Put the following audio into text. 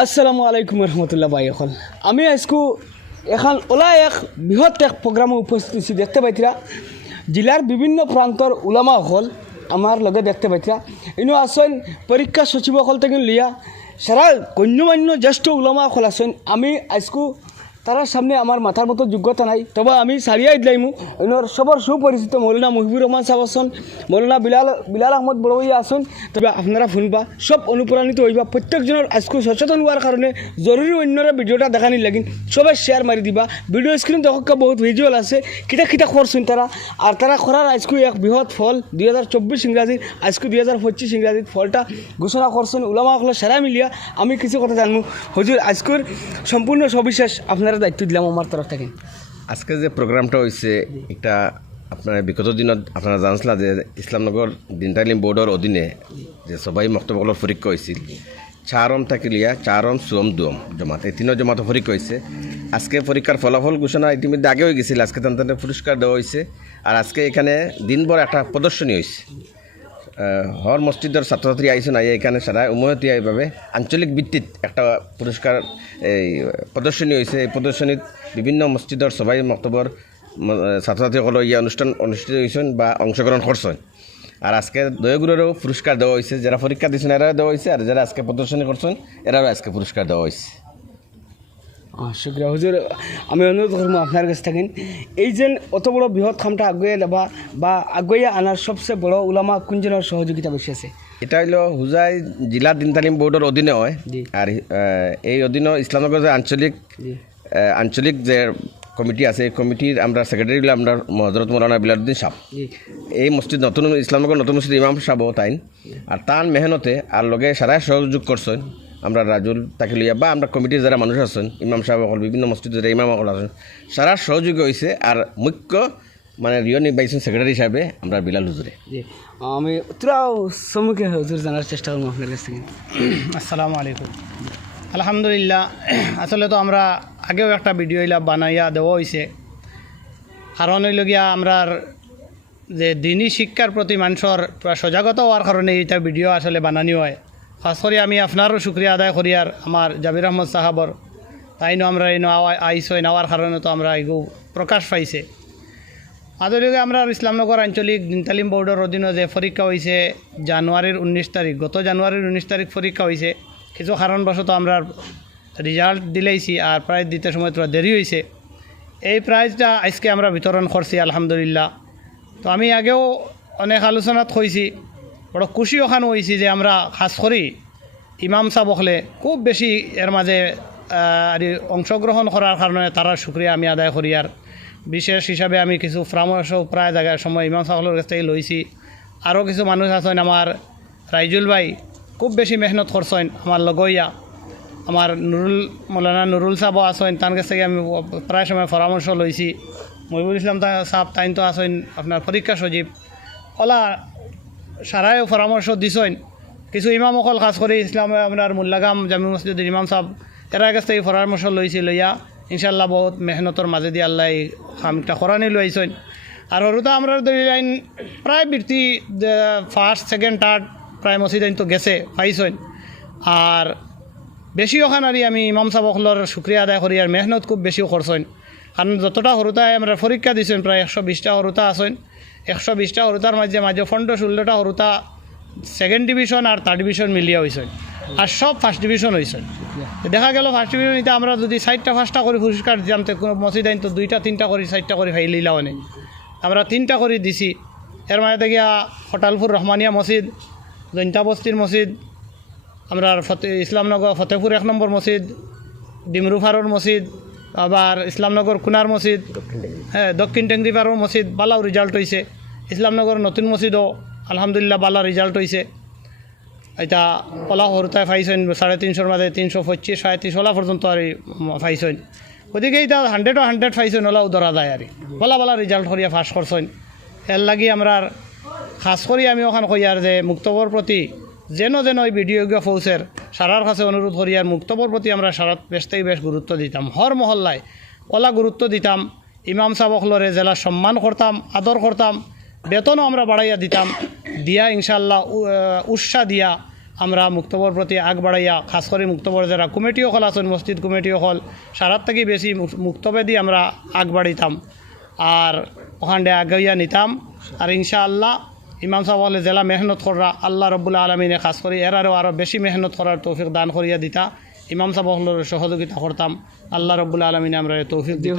আসসালামু আলাইকুম রহমতুল্লাহ ভাই। এখন আমি আজকু এখন ওলা এক বৃহৎ এক প্রোগ্রামে উপস্থিত হয়েছি। দেখতে পাইতরা জেলার বিভিন্ন প্রান্তর উলামা হল আমার লগে দেখতে পাইতরা ইনো আসেন পরীক্ষা সচিব হল থেকে লিয়া সারা গণ্যমান্য জ্যেষ্ঠ উলামা হল আসেন। আমি আজকু তার সামনে আমার মাথার মতো যোগ্যতা নাই, তবে আমি সারিয়াই দিলাইমু ইনোর সবার সুপরিচিত মৌলানা মুহিবুর রহমান সাহেব আসন, মৌলানা বিলাল আহমদ বড়বইয়া আসন। তবে আপনারা শুনবা সব অনুপ্রাণিত হইবা, প্রত্যেকজনের আজকে সচেতন হওয়ার কারণে জরুরি অন্যরা ভিডিওটা দেখানি লাগিন, সবাই শেয়ার মারি দিবা। ভিডিও স্ক্রিন দেখা বহুত ভিজুয়াল আছে, কিটা কিটা করছেন তারা, আর তারা করার আজকে এক বৃহৎ ফল 2024 ইংরাজির আজকে 2025 ইংরাজির ফলটা ঘোষণা করছেন উলামা হল সারা মিলিয়া। আমি কিছু কথা জানবো হুজুর, আজকের সম্পূর্ণ সবিশেষ আপনারা দায়িত্ব দিলাম আমার তরফ থেকে। আজকে যে প্রোগ্রামটা হয়েছে এটা আপনার বিগত দিনত আপনারা জানছিলা যে ইসলামনগর দিন তালিম বোর্ডের অধীনে যে সবাই মক্তবগুলোর পরীক্ষা হয়েছিল, চারম থাকিলিয়া চারম সুয়ম দুয়ম জমাত, এই তিনও জমাত পরীক্ষা হয়েছে। আজকে পরীক্ষার ফলাফল ঘোষণা ইতিমধ্যে আগে হয়ে গেছিল, আজকে তাদের পুরস্কার দেওয়া হয়েছে। আর আজকে এখানে দিনভর একটা প্রদর্শনী হয়েছে, হর মসজিদের ছাত্রছাত্রী আইসন আইয়া এখানে সারা উময়তী এইভাবে আঞ্চলিক ভিত্তিত একটা পুরস্কার এই প্রদর্শনী হয়েছে। এই প্রদর্শনীত বিভিন্ন মসজিদের সবাই মক্তবর ছাত্রছাত্রীসকল ইয়ে অনুষ্ঠান অনুষ্ঠিত হয়েছেন বা অংশগ্রহণ করছেন। আর আজকে দয়গুরুরও পুরস্কার দেওয়া হয়েছে, যারা পরীক্ষা দিয়েছেন এরাও দেওয়া হয়েছে, আর যারা আজকে প্রদর্শনী করছেন এরাও আজকে পুরস্কার দেওয়া হয়েছে। শুক্রিয়া হুজুর। আমি অনুরোধ করবো আপনার কাছে থাকেন এই যে অত বড় বৃহৎ খামটা আগুয়ে দেবা বা আগুয়ে আনার সবচেয়ে বড় উলামা কোনজনের সহযোগিতা বেশি আছে? এটা হইল হুজাই জেলা দিন তালিম বোর্ডের অধীনে হয়। আর এই অধীনে ইসলামনগর যে আঞ্চলিক যে কমিটি আছে, এই কমিটির আমরা সেক্রেটারি হলাম আমরা হজরত মৌলানা বিলালউদ্দিন সাহেব। এই মসজিদ নতুন ইসলামনগর নতুন মসজিদ ইমাম সাহেব তাইন, আর তার মেহনতে আর লগে সারাই সহযোগ করছেন আমরা রাজুল তাকে লইয়া বা আমরা কমিটির যারা মানুষ আছেন ইমাম সাহেব সকল বিভিন্ন মসজিদের যারা ইমাম সকল আছেন সারা সহযোগী হয়েছে। আর মুখ্য মানে রিও নির্বাচন সেক্রেটারি হিসাবে আমরা বিলাল হুজুরে। আমি তোরাও সম্মুখে হুজুর জানার চেষ্টা করবো আপনার কাছ থেকে। আসসালামু আলাইকুম। আলহামদুলিল্লাহ, আসলে তো আমরা আগেও একটা ভিডিও বানাইয়া দেওয়া হয়েছে। কারণ হইলগিয়া আমরার যে দিনী শিক্ষার প্রতি মানুষের সজাগত হওয়ার কারণে এইটা ভিডিও আসলে বানানি হয়। খাস করে আমি আপনারও শুক্রিয়া আদায় করি আর আমার জাবির আহমদ সাহাবর, তাইনো আমরা এই আইসই নেওয়ার কারণে তো আমরা এগু প্রকাশ পাইছে। আদরিকে আমরা ইসলামনগর আঞ্চলিক দিন তালিম বোর্ডের অধীনে যে পরীক্ষা হয়েছে জানুয়ারির 19 তারিখ, গত জানুয়ারির 19 তারিখ পরীক্ষা হয়েছে। কিছু কারণবশত আমরা রেজাল্ট দিলেইছি আর প্রাইজ দিতে সময় তোরা দেরি হয়েছে। এই প্রাইজটা আজকে আমরা বিতরণ করছি আলহামদুলিল্লাহ। তো আমি আগেও অনেক আলোচনাত কইছি, বড় খুশি ওখানে হয়েছি যে আমরা খাস করি ইমাম সাহেব হলে খুব বেশি এর মাঝে অংশগ্রহণ করার কারণে তারা শুক্রিয়া আমি আদায় করি। আর বিশেষ হিসাবে আমি কিছু পরামর্শ প্রায় জায়গার সময় ইমাম সাহেবের কাছ থেকে লইছি। আরও কিছু মানুষ আছেন, আমার রাইজুল ভাই খুব বেশি মেহনত করছেন আমার লগইয়া, আমার মৌলানা নুরুল সাহেব আছেন, তার কাছ থেকে আমি প্রায় সময় পরামর্শ লইছি। মহিবুল ইসলাম সাহেব তাইন তো আছেন আপনার পরীক্ষা সচিব, ওলা সারাইও পরামর্শ দিছেন। কিছু ইমাম অকল খাস করে ইসলামে আপনার মোল্লাগাম জামি মসজিদের ইমাম সাহেব এরা কাছ থেকে পরামর্শ লইছি, লইয়া ইনশাল্লাহ বহুত মেহনতর মাঝে দিয়ে আল্লাহ কামটা করানি লইছেন। আর হরুতা আমরা লাইন প্রায় বৃত্তি ফার্স্ট সেকেন্ড থার্ড প্রায় মসজিদ তো গেছে পাইছেন। আর বেশি ওখান আর আমি ইমাম সাহেব অকলর শুক্রিয়া আদায় করি, আর মেহনত খুব বেশিও করছেন। কারণ যতটা হরুতায় আমরা পরীক্ষা দিছেন প্রায় 120টা হরুতা আছেন। 120টা হরুতার মাঝে 15-16টা হরুতা সেকেন্ড ডিভিশন আর থার্ড ডিভিশন মিলিয়ে হয়েছেন, আর সব ফার্স্ট ডিভিশন হয়েছেন। দেখা গেল ফার্স্ট ডিভিশন এটা আমরা যদি 4টা 5টা করে পুরস্কার দিতাম তো কোনো মসজিদ আইন তো 2টা 3টা করে 4টা করে ফাইল লিলাও নেই, আমরা 3টা করে দিছি। এর মাঝে গিয়া হটালপুর রহমানিয়া মসজিদ, জৈন্তা বস্তির মসজিদ, আমরা ইসলামনগর ফতেহপুর 1 নম্বর মসজিদ, ডিমরুফারোর মসজিদ, আবার ইসলামনগর কুনার মসজিদ, দক্ষিণ টেংরিপাড়ার মসজিদ বালাও রেজাল্ট হয়েছে। ইসলামনগর নতুন মসজিদও আলহামদুলিল্লাহ বালা রেজাল্ট হয়েছে। এটা ওলা হরুতায় পাইছেন 350-র মাঝে 325, 350 ওলা পর্যন্ত আর পাইছেন। গতিকে এটা 100 পাইছেন ওলাও ধরা যায় আর বালা রেজাল্ট করিয়া পাস করছেন। এর লাগি আমরা খাস করি আমি ওখান কই আর যে মুক্তবর প্রতি যেন ওই ভিডিওগুলো পৌঁছের সারার কাছে অনুরোধ করি। আর মুক্তবর প্রতি আমরা সারা বেশতেই বেশ গুরুত্ব দিতাম, হর মহল্লায় ওলা গুরুত্ব দিতাম। ইমাম সাহেব অকলরে জেলা সম্মান করতাম, আদর করতাম, বেতনও আমরা বাড়াইয়া দিতাম, দিয়া ইনশাল্লাহ উৎসাহ দিয়া আমরা মুক্তবর প্রতি আগ বাড়াইয়া খাস করে মুক্তবর যারা কমিটিও হল আছেন মসজিদ কমিটিও হল সারার থেকে বেশি মুক্তবে দিয়ে আমরা আগ বাড়িতাম আর ওখানে আগাইয়া নিতাম আর ইনশাআল্লাহ ইমাম সাহেব বলে জেলা মেহনত করা আল্লাহ রব্বুল আলমিনে খাস করে আরও বেশি মেহনত করার তৌফিক দান করিয়া দিতা ইমাম সাহেব সহযোগিতা করতাম আল্লাহ রব্বুল আলমিনে আমরা তৌফিক দিতাম